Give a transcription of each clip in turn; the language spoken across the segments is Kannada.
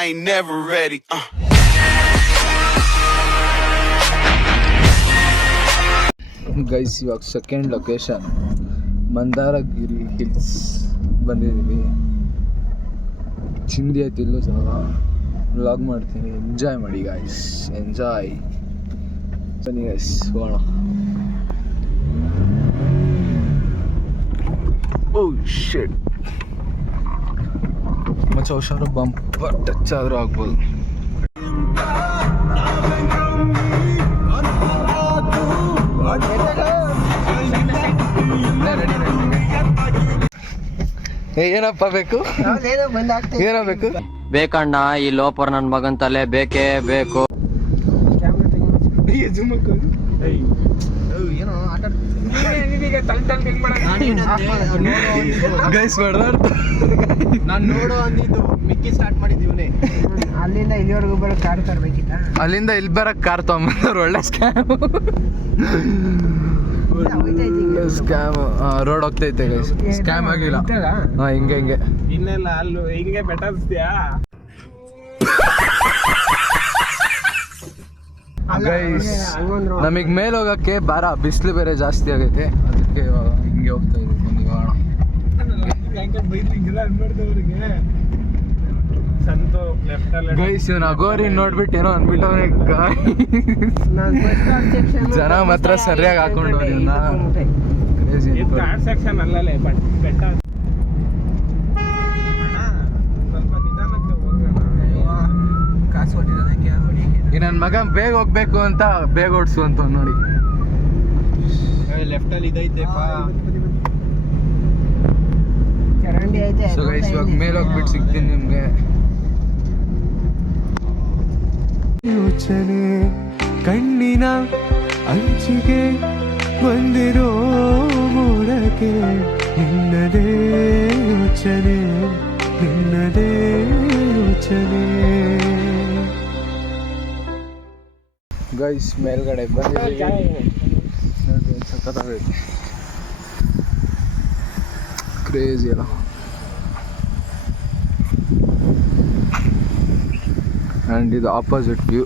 I ain't never ready. Guys ಇವಾಗ ಸೆಕೆಂಡ್ ಲೊಕೇಶನ್ ಮಂದಾರಗಿರಿ ಹಿಲ್ಸ್ ಬಂದಿದ್ದೀವಿ. ಚಿಂದಿ ಆಯ್ತು ಇಲ್ಲೂ ಸಹ ವ್ಲಾಗ್ ಮಾಡ್ತೀನಿ, ಎಂಜಾಯ್ ಮಾಡಿ ಗೈಸ್, ಎಂಜಾಯ್. ಬನ್ನಿ ಗೈಸ್ ಹೋಗೋಣ. ಓ ಶಿಟ್ ಮಚ್ಚ, ಹುಷಾರು, ಬಂಪರ್ ಟಚ್ ಆದರೂ ಆಗ್ಬೋದು. ಏನಪ್ಪ ಬೇಕು, ಏನೋ ಬೇಕು? ಬೇಕಣ್ಣ, ಈ ಲೋಪರ್ ನನ್ ಮಗನ್ ತಲೆ ಬೇಕೇ ಬೇಕು. ಗೈಸ್ ನಾನು ನೋಡು ಅಂದಿದ್ದು ಮಿಕ್ಕಿ ಸ್ಟಾರ್ಟ್ ಮಾಡಿದ್ದೀವನೇ. ಅಲ್ಲಿಂದ ಇಲ್ಲಿವರೆಗೂ ಬರೋಕೆ ಕಾರ್ ತರಬೇಕಿತ್ತ, ಅಲ್ಲಿಂದ ಇಲ್ಲಿ ಬರಕ್ಕೆ ಕಾರ್ ತೊಗೊಂಬಂದವ್ರು. ಒಳ್ಳೆ ಸ್ಕ್ಯಾಮ್. ಸ್ಕ್ಯಾಮ್ ರೋಡ್ ಹೋಗ್ತೈತೆ ಗೈಸ್, ಸ್ಕ್ಯಾಮ್ ಆಗಿಲ್ಲ. ಹಾಂ ಹಿಂಗೆ ಹಿಂಗೆ ಇನ್ನೆಲ್ಲ ಅಲ್ಲೂ ಹಿಂಗೆ ಬೆಟರ್ಸ್ತೀಯಾ ಗೈಸ್? ನಮಗೆ ಮೇಲೆ ಹೋಗಕ್ಕೆ ಬಾರ, ಬಿಸಿಲು ಬೇರೆ ಜಾಸ್ತಿ ಆಗೈತೆ, ಅದಕ್ಕೆ ಇವಾಗ ಹಿಂಗೆ ಹೋಗ್ತಾ ಇದ್ದೀವಿ. ಗೈಸ್ ಇವ್ನು ಅಗೋರಿ ನೋಡ್ಬಿಟ್ಟು ಏನೋ ಅಂದ್ಬಿಟ್ಟವ್ರೆ. ಜನ ಮಾತ್ರ ಸರಿಯಾಗಿ ಹಾಕೊಂಡು ಸೆಕ್ಷನ್ ಅಲ್ಲೇ ಬೆಟ್ಟ ಕಾಸು ಹೊಟ್ಟಿರೋದಕ್ಕೆ ಈ ನನ್ನ ಮಗ ಬೇಗ ಹೋಗ್ಬೇಕು ಅಂತ ಬೇಗ ಓಡಿಸು ಅಂತ ನೋಡಿ. ಲೆಫ್ಟ್ ಅಲ್ಲಿ ಇದೈತೆಪ್ಪ, ಚರಂಡಿ ಐತೆ. ಸೊ ಗೈಸ್ ಇವಾಗ ಮೇಲೆ ಹೋಗ್ಬಿಟ್ಟು ಸಿಗ್ತೀನಿ ನಿಮ್ಗೆ. ಯೋಚನೆ ಕಣ್ಣಿನ ಅಂಚಿಗೆ ಬಂದಿರೋ ಮೋಡಕ್ಕೆ, ನಿನ್ನದೇ ಯೋಚನೆ, ನಿನ್ನದೇ ಯೋಚನೆ. ಗೈಸ್ ಮೇಲ್ಗಡೆ ಬಂದಿದ್ದೀವಿ, ಸಖತ್ತಾಗೈತೆ, ಕ್ರೇಜಿ ಅಲ್ಲ. ಆ್ಯಂಡ್ ಇದು ಆಪೋಸಿಟ್ ವ್ಯೂ,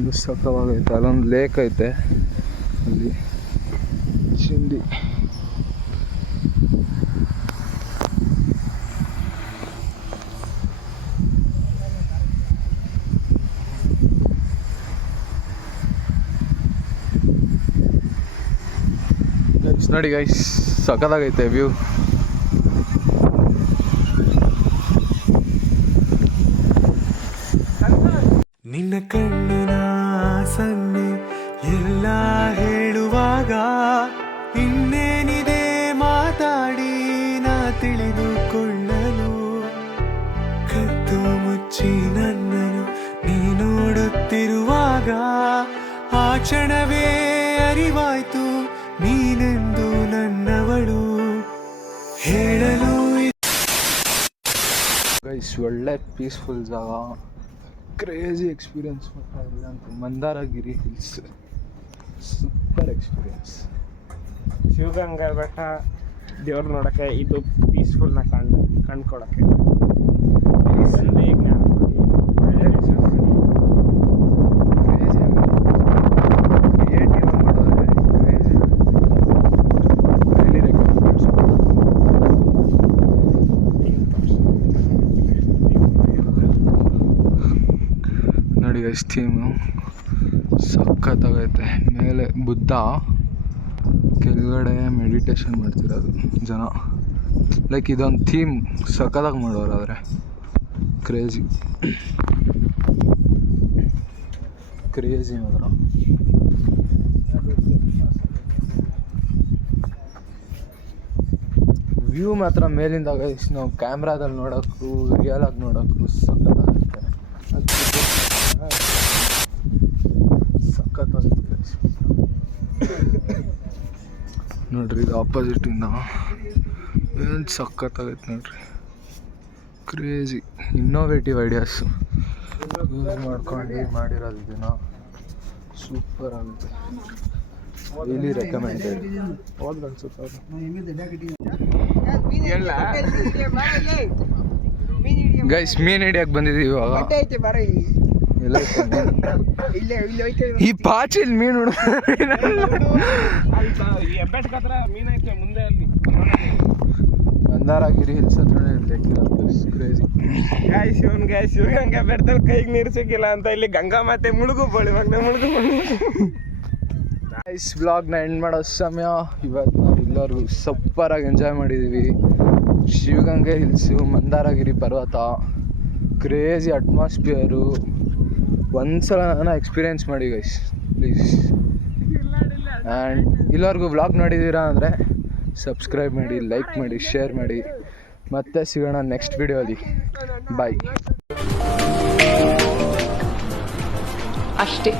ಇದು ಸಖತ್ತಾಗೈತೆ. ಅಲ್ಲೊಂದು ಲೇಕ್ ಐತೆ, ಅಲ್ಲಿ ಚಿಂದಿ. ನೋಡಿ ಗೈಸ್ ಸಖತ್ತಾಗೈತೆ ವ್ಯೂ. ನಿನ್ನ ಕಣ್ಣಿನ ಸನ್ನೆ ಎಲ್ಲ ಹೇಳುವಾಗ ಇನ್ನೇನಿದೆ ಮಾತಾಡಿ ನಾ ತಿಳಿದುಕೊಳ್ಳಲು. ಕದ್ದು ಮುಚ್ಚಿ ನನ್ನನ್ನು ನೀ ನೋಡುತ್ತಿರುವಾಗ ಆ ಕ್ಷಣವೇ ಅರಿವಾಯ್ತು ನೀನೆಂದು ನನ್ನವಳು ಹೇಳಲು. ಗೈಸ್ ಒಳ್ಳೆ ಪೀಸ್ಫುಲ್ ಜಾಗ, ಕ್ರೇಜಿ ಎಕ್ಸ್ಪೀರಿಯನ್ಸ್ ಮಾಡ್ತಾ ಇಲ್ಲ ಅಂತ. Mandaragiri hills super experience. Shivaganga ಬೆಟ್ಟ ದೇವ್ರು ನೋಡೋಕ್ಕೆ ಇದು ಪೀಸ್ಫುಲ್ನ ಕಂಡ್ಕೊಳಕ್ಕೆ ನೋಡಿ ಗೈಸ್ ಥೀಮು ಸಖತ್ತಾಗೈತೆ. ಮೇಲೆ ಬುದ್ಧ, ಕೆಳಗಡೆ ಮೆಡಿಟೇಷನ್ ಮಾಡ್ತಿರೋದು ಜನ. ಲೈಕ್ ಇದೊಂದು ಥೀಮ್ ಸಖತ್ತಾಗಿ ಮಾಡೋರು, ಆದರೆ ಕ್ರೇಜಿ ಕ್ರೇಜಿ ಮಾತ್ರ. ವ್ಯೂ ಮಾತ್ರ ಮೇಲಿಂದ ಗೈಸ್ ನಾವು ಕ್ಯಾಮ್ರಾದಲ್ಲಿ ನೋಡೋಕ್ಕೂ ರಿಯಲ್ ಆಗಿ ನೋಡೋಕ್ಕೂ ಸಖತ್ತಾಗುತ್ತೆ. ಸಖತ್ತಾಗುತ್ತೆ ನೋಡ್ರಿ. ಇದು ಆಪೋಸಿಟಿಂದ ಏನು ಸಖತ್ತಾಗೈತೆ ನೋಡ್ರಿ, ಕ್ರೇಜಿ ಇನ್ನೋವೇಟಿವ್ ಐಡಿಯಾಸ್ ಯೂಸ್ ಮಾಡ್ಕೊಂಡು ಮಾಡಿರೋದು. ಇದನ್ನ ಸೂಪರ್ ಆಗುತ್ತೆ, ರಿಯಲಿ ರೆಕಮೆಂಡೆಡ್. ಹೋದ್ರೆ ಅನ್ಸುತ್ತೆ ಗೈಸ್ ಮೀನ್ ಹಿಡಿಯಕ್ಕೆ ಬಂದಿದ್ದೀವಿ ಇವಾಗ. ಬಟ್ಟೆ ಐತೆ ಬರ ಎಲ್ಲ ಐತೆ ಮೀನು. ಇಲ್ಲೇ ಇಲ್ಲಿ ಹೋಯ್ತೆ ಈ ಪಾಚಿಲ್ ಮೀನು ಮಂದಾರಗಿರಿ ಹಿಲ್ಸ್ ಹತ್ರನೇ ಕ್ರೇಜಿ. ಶಿವಗಂಗಾ ಬೆಟ್ಟದಲ್ಲಿ ಕೈಗೆ ನೀರು ಸಿಕ್ಕಿಲ್ಲ ಅಂತ ಇಲ್ಲಿ ಗಂಗಾ ಮಾತೆ ಮುಳುಗು ಬಳಿ ಮುಳುಗು ಗೈಸ್ ವ್ಲಾಗ್ನ ಎಂಡ್ ಮಾಡೋ ಸಮಯ. ಇವತ್ತು ನಾವು ಎಲ್ಲರಿಗೂ ಸೂಪರಾಗಿ ಎಂಜಾಯ್ ಮಾಡಿದ್ದೀವಿ. ಶಿವಗಂಗೆ ಹಿಲ್ಸು, ಮಂದಾರಗಿರಿ ಪರ್ವತ, ಕ್ರೇಜಿ ಅಟ್ಮಾಸ್ಫಿಯರು. ಒಂದ್ಸಲ ನಾನು ಎಕ್ಸ್ಪೀರಿಯೆನ್ಸ್ ಮಾಡಿ ಗೈಸ್ ಪ್ಲೀಸ್. ಆ್ಯಂಡ್ ಎಲ್ಲರಿಗೂ ವ್ಲಾಗ್ ನೋಡಿದ್ದೀರಾ ಅಂದರೆ ಸಬ್ಸ್ಕ್ರೈಬ್ ಮಾಡಿ, ಲೈಕ್ ಮಾಡಿ, ಶೇರ್ ಮಾಡಿ. ಮತ್ತೆ ಸಿಗೋಣ ನೆಕ್ಸ್ಟ್ ವಿಡಿಯೋಲಿ. ಬಾಯ್. ಅಷ್ಟೇ.